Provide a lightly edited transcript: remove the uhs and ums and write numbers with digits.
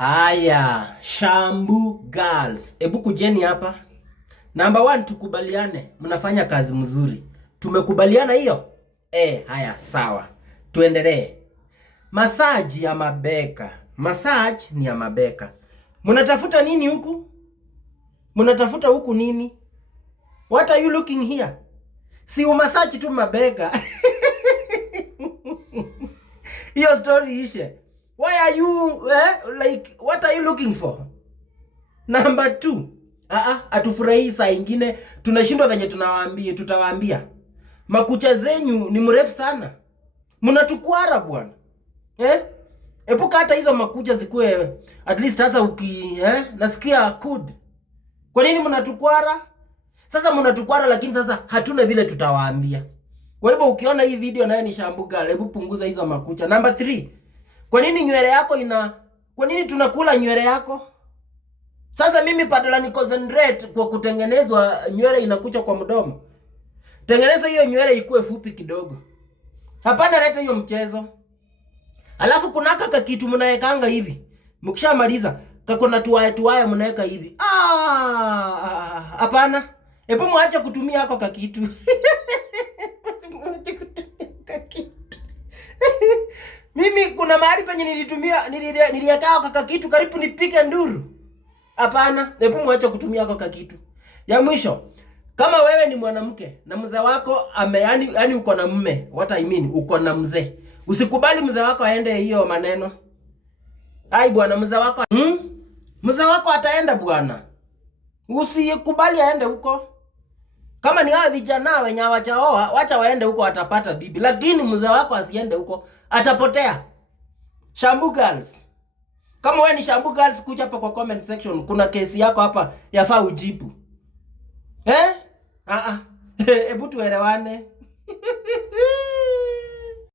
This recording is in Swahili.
Haya, Shambu Girls. Ebu kujeni hapa. Number 1, tukubaliane. Mnafanya kazi mzuri. Tumekubaliana hiyo? Haya, sawa. Tuendelee. Massage ya mabeka. Massage ni ya mabeka. Mnatafuta nini huku? Mnatafuta huku nini? What are you looking here? Si umassage tu mabeka. Hiyo story ishe. Why are you what are you looking for? Number 2. Atufurahi saa ingine tunashindwa venye tutawaambia. Makucha zenyu ni mrefu sana. Mnatukwara bwana. Epuka hata hizo makucha zikuwe at least sasa nasikia good. Kwa nini mnatukwara? Sasa mnatukwara lakini sasa hatuna vile tutawaambia. Kwa hivyo ukiona hii video nayo ni Shambu Girl, hebu punguza hizo makucha. Number 3. Kwa nini nywele yako kwa nini tunakula nywele yako? Sasa mimi badala ni concentrate kwa kutengenezwa nywele inakuja kwa mdomo. Tengeneza hiyo nywele ikuwe fupi kidogo. Hapana, leta hiyo mchezo. Alafu kuna kaka kitu mnawekanga hivi. Mkishamaliza kakona tuwaya mnaweka hivi. Hapana. Hebu muache kutumia hako kakitu. Mimi kuna mahali penye niliweka kaka kitu karibu nipike nduru. Hapana, hebu muache kutumia kaka kitu. Ya mwisho, kama wewe ni mwanamke na mzee wako yani uko na mume, what I mean, uko na mzee. Usikubali mzee wako aende hiyo maneno. Ai bwana, mzee wako mzee wako ataenda bwana. Usikubali aende huko. Kama ni hao vijana wenye hawajaoa, wacha waende huko watapata bibi. Lakini mzee wako asiende huko, atapotea. Shambu Girls. Kama wewe ni Shambu Girls, kuja hapa kwa comment section. Kuna kesi yako hapa yafaa ujibu. Hebu tuelewane.